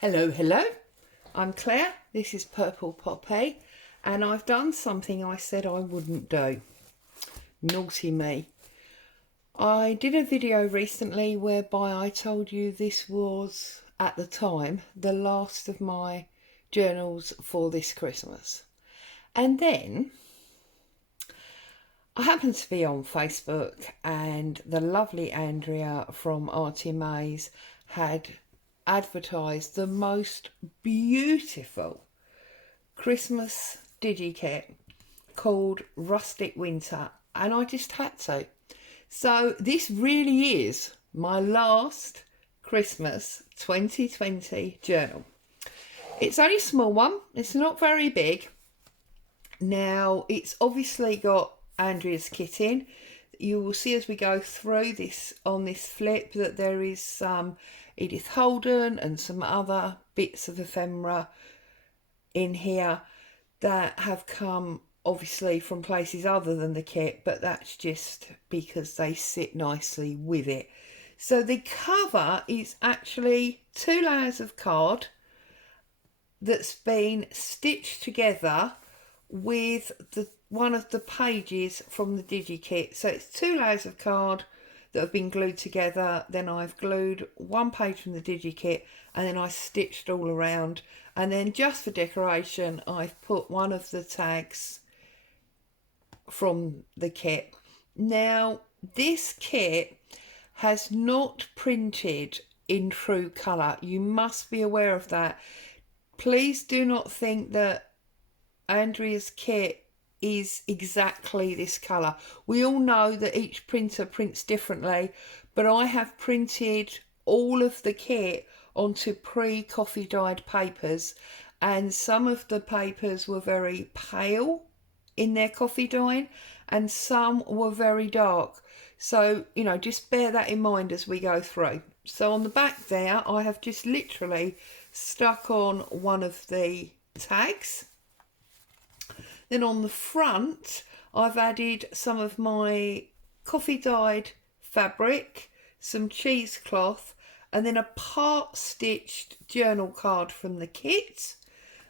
Hello, hello. I'm Claire. This is Purple Poppy, and I've done something I said I wouldn't do. Naughty me. I did a video recently whereby I told you this was, at the time, the last of my journals for this Christmas. And then I happened to be on Facebook, and the lovely Andrea from Artymaze had advertised the most beautiful Christmas digikit called Rustic Winter, and I just had to. So this really is my last Christmas 2020 journal. It's only a small one, it's not very big. Now it's obviously got Andrea's kit in. You will see as we go through this on this flip that there is some Edith Holden and some other bits of ephemera in here that have come obviously from places other than the kit, but that's just because they sit nicely with it. So the cover is actually 2 layers of card that's been stitched together with one of the pages from the digikit. So it's 2 layers of card that have been glued together. Then I've glued 1 page from the digikit, and then I stitched all around, and then just for decoration I've put one of the tags from the kit. Now this kit has not printed in true colour. You must be aware of that. Please do not think that Andrea's kit is exactly this colour. We all know that each printer prints differently, but I have printed all of the kit onto pre-coffee dyed papers, and some of the papers were very pale in their coffee dyeing and some were very dark. So, you know, just bear that in mind as we go through. So on the back there, I have just literally stuck on one of the tags. Then on the front, I've added some of my coffee dyed fabric, some cheesecloth, and then a part stitched journal card from the kit.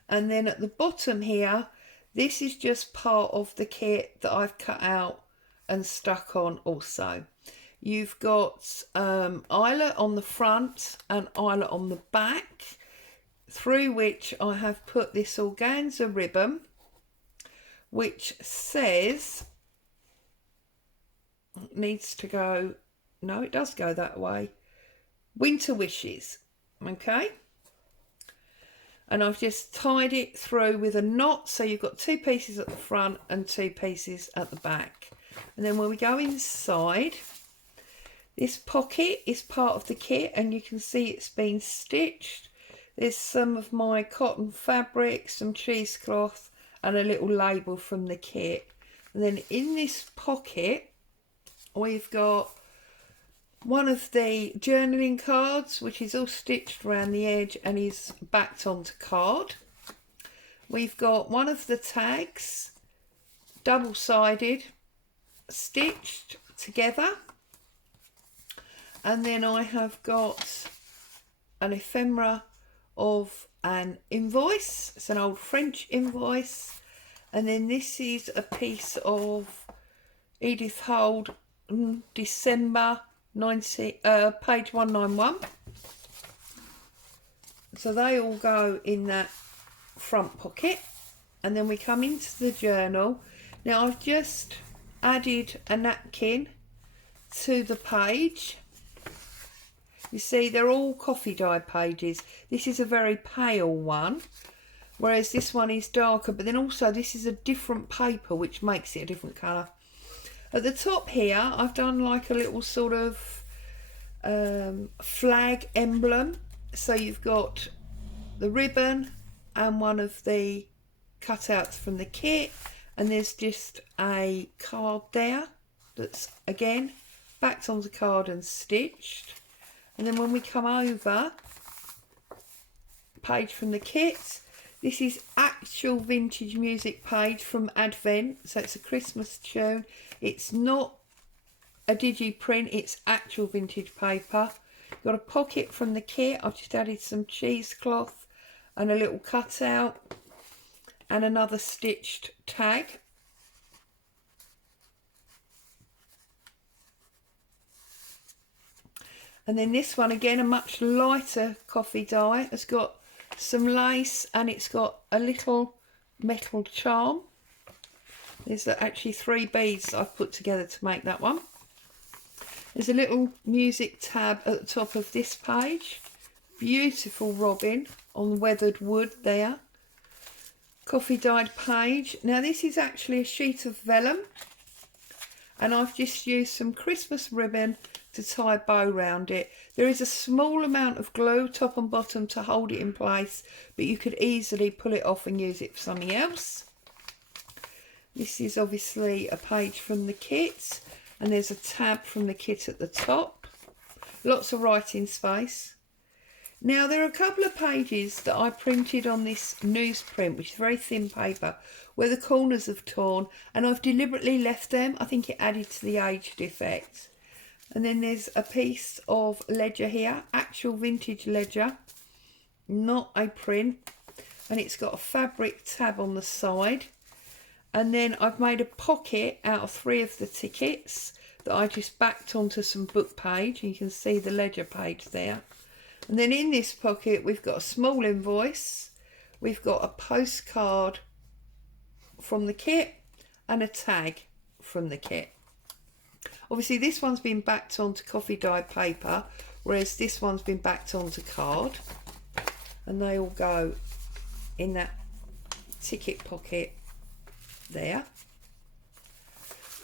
And then at the bottom here, this is just part of the kit that I've cut out and stuck on also. You've got eyelet on the front and eyelet on the back, through which I have put this organza ribbon, which says, needs to go, no, it does go that way, Winter Wishes, okay? And I've just tied it through with a knot, so you've got 2 pieces at the front and 2 pieces at the back. And then when we go inside, this pocket is part of the kit, and you can see it's been stitched. There's some of my cotton fabric, some cheesecloth, and a little label from the kit. And then in this pocket we've got one of the journaling cards, which is all stitched around the edge and is backed onto card. We've got one of the tags, double-sided, stitched together. And then I have got an ephemera of an invoice. It's an old French invoice. And then this is a piece of Edith Holden, December 90, page 191. So they all go in that front pocket. And then we come into the journal. Now I've just added a napkin to the page. You see, they're all coffee dye pages. This is a very pale one, whereas this one is darker, but then also this is a different paper, which makes it a different colour. At the top here, I've done like a little sort of flag emblem. So you've got the ribbon and one of the cutouts from the kit, and there's just a card there that's, again, backed onto card and stitched. And then when we come over, page from the kit, this is actual vintage music page from Advent, so it's a Christmas tune. It's not a digi print, it's actual vintage paper. got a pocket from the kit. I've just added some cheesecloth and a little cutout and another stitched tag. And then this one, again, a much lighter coffee dye. It's got some lace and it's got a little metal charm. There's actually 3 beads I've put together to make that one. There's a little music tab at the top of this page. Beautiful robin on weathered wood there. Coffee dyed page. Now this is actually a sheet of vellum. And I've just used some Christmas ribbon to tie a bow around it. There is a small amount of glue top and bottom to hold it in place, but you could easily pull it off and use it for something else. This is obviously a page from the kit, and there's a tab from the kit at the top. Lots of writing space. Now there are a couple of pages that I printed on this newsprint, which is very thin paper, where the corners have torn, and I've deliberately left them. I think it added to the aged effect. And then there's a piece of ledger here, actual vintage ledger, not a print, and it's got a fabric tab on the side. And then I've made a pocket out of 3 of the tickets that I just backed onto some book page. You can see the ledger page there. And then in this pocket we've got a small invoice, we've got a postcard from the kit and a tag from the kit. Obviously this one's been backed onto coffee dyed paper, whereas this one's been backed onto card, and they all go in that ticket pocket there.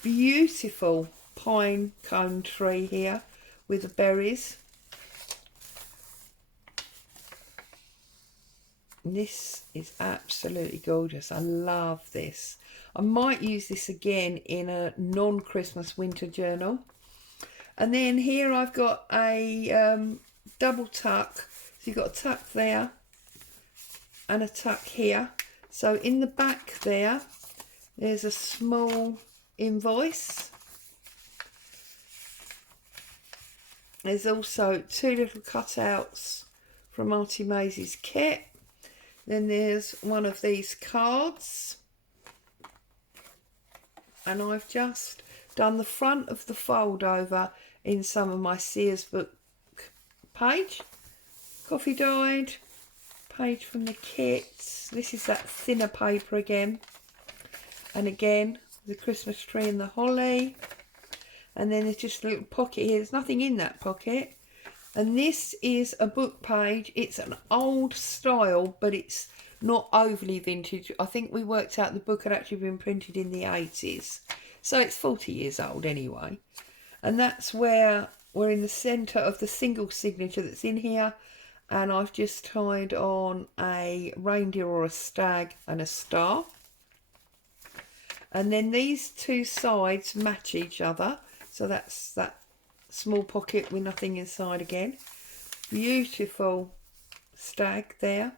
Beautiful pine cone tree here with the berries. This is absolutely gorgeous. I love this. I might use this again in a non-Christmas winter journal. And then here I've got a double tuck. So you've got a tuck there and a tuck here. So in the back there, there's a small invoice. There's also 2 little cutouts from Artymaze's kit. Then there's one of these cards, and I've just done the front of the fold over in some of my Sears book page. Coffee dyed page from the kit. This is that thinner paper again, and again the Christmas tree and the holly. And then there's just a little pocket here. There's nothing in that pocket. And this is a book page. It's an old style, but it's not overly vintage. I think we worked out the book had actually been printed in the 80s. So it's 40 years old anyway. And that's where we're in the centre of the single signature that's in here. And I've just tied on a reindeer or a stag and a star. And then these 2 sides match each other. So that's that small pocket with nothing inside again. Beautiful stag there.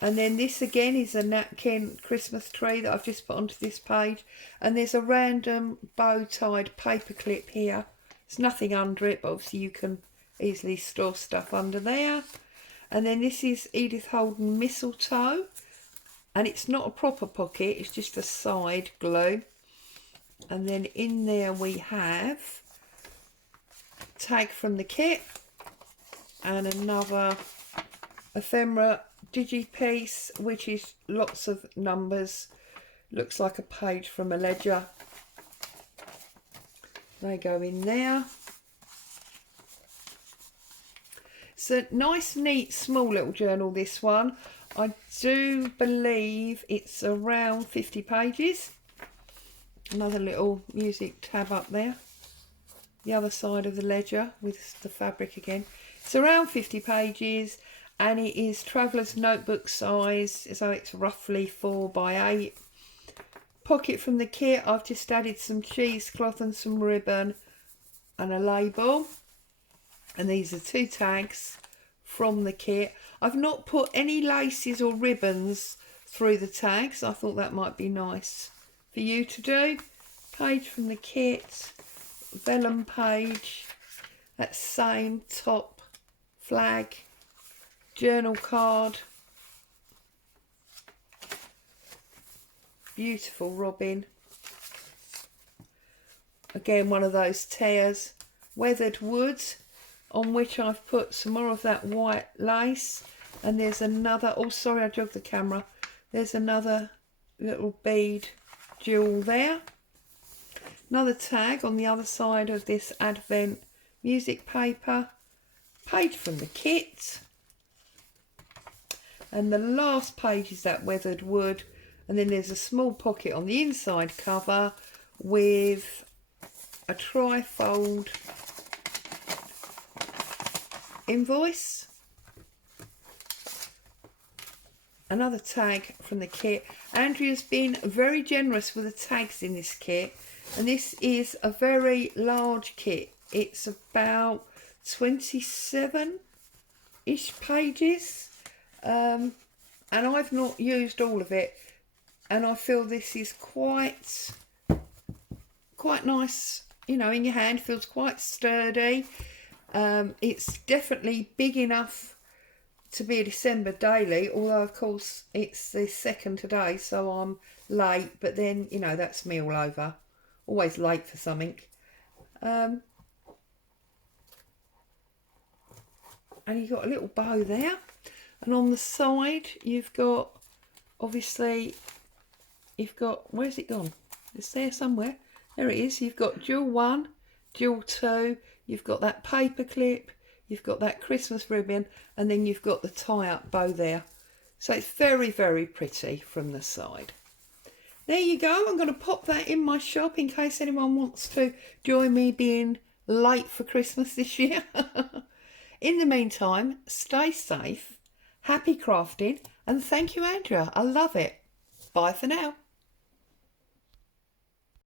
And then this again is a napkin Christmas tree that I've just put onto this page. And there's a random bow tied paper clip here. There's nothing under it, but obviously you can easily store stuff under there. And then this is Edith Holden mistletoe. And it's not a proper pocket, it's just a side glue. And then in there we have tag from the kit and another ephemera digi piece, which is lots of numbers. Looks like a page from a ledger. They go in there. It's a nice, neat, small little journal, this one. I do believe it's around 50 pages. Another little music tab up there. The other side of the ledger with the fabric again. It's around 50 pages and it is traveller's notebook size, so it's roughly 4 by 8. Pocket from the kit, I've just added some cheesecloth and some ribbon and a label. And these are 2 tags from the kit. I've not put any laces or ribbons through the tags. I thought that might be nice for you to do. Page from the kit, vellum page, that same top flag, journal card. Beautiful robin. Again, one of those tears. Weathered wood, on which I've put some more of that white lace. And there's another, oh sorry I jogged the camera. There's another little bead jewel there. Another tag on the other side of this Advent music paper. Page from the kit. And the last page is that weathered wood. And then there's a small pocket on the inside cover with a tri-fold invoice. Another tag from the kit. Andrea's been very generous with the tags in this kit. And this is a very large kit. It's about 27-ish pages. And I've not used all of it. And I feel this is quite nice, you know, in your hand. Feels quite sturdy. It's definitely big enough to be a December daily, although of course it's the 2nd today, so I'm late, but then, you know, that's me all over. Always late for something. And you've got a little bow there. And on the side, you've got, obviously, you've got, where's it gone? It's there somewhere. There it is. You've got jewel 1, jewel 2, you've got that paper clip, you've got that Christmas ribbon, and then you've got the tie-up bow there. So it's very, very pretty from the side. There you go. I'm going to pop that in my shop in case anyone wants to join me being late for Christmas this year. In the meantime, stay safe, happy crafting, and thank you, Andrea. I love it. Bye for now.